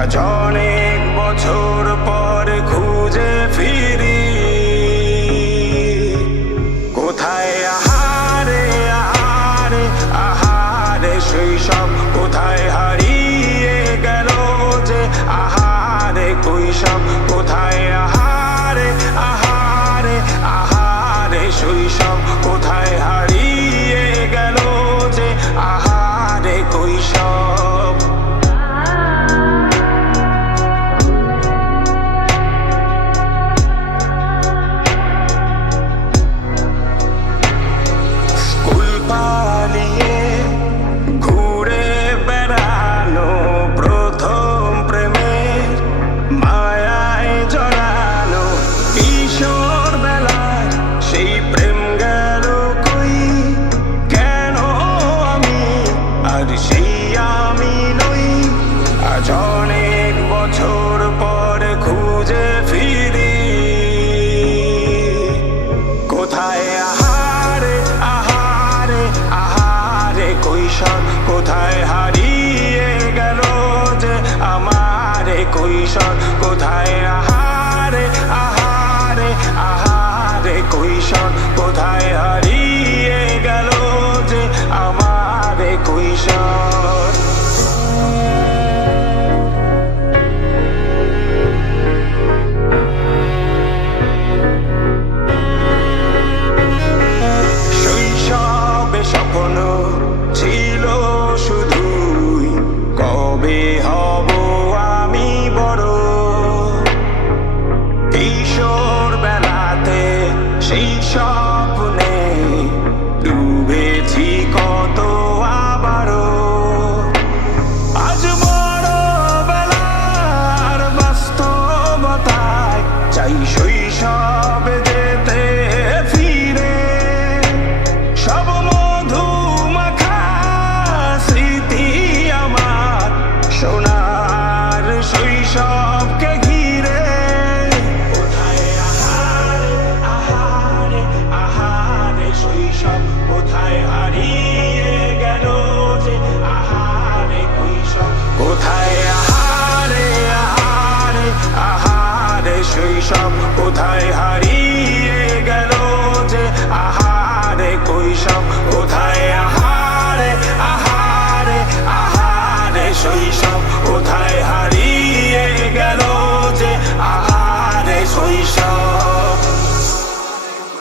আজ অনেক বছর পর খুঁজে ফিরি কোথায় আহারে আহারে আহারে শৈশব কোথায় হারিয়ে গেল যে আহারে কৈশব কোথায় আহারে আহারে আহারে শৈশব কোথায় হারিয়ে গেল যে আহারে কৈশব। স্কুল পালিয়ে ঘুরে বেড়ানো প্রথম প্রেমের মায়ায় জড়ানো কিশোর বেলায় সেই প্রেম গেল কই কেন আমি আর সেই আমি নই আজ অনেক বছর পর খুঁজে ফিরি কোথায় আহারে আহারে আহারে কৈশোর কোথায় হারিয়ে গেল যে আমারে কৈশোর কোথায় আহারে আহারে আহারে কৈশোর কোথায় হারিয়ে গেল যে আমারে কৈশোর। শৈশবে স্বপ্ন ছিল শুধুই কবে হব আমি বড় কিশোর বেলাতে সেই স্বপ্নে ডুবেছি কত আবারও আজ বড় বেলার বাস্তবতায় চাই শৈশবে যেতে ফিরে সব মধুমাখা স্মৃতি আমার সোনার শৈশবকে ঘিরে কোথায় আহারে আহারে আহারে শৈশব কোথায় হারিয়ে গেল যে আহারে কৈশোর কোথায় আহারে আহারে আহারে শৈশব কোথায়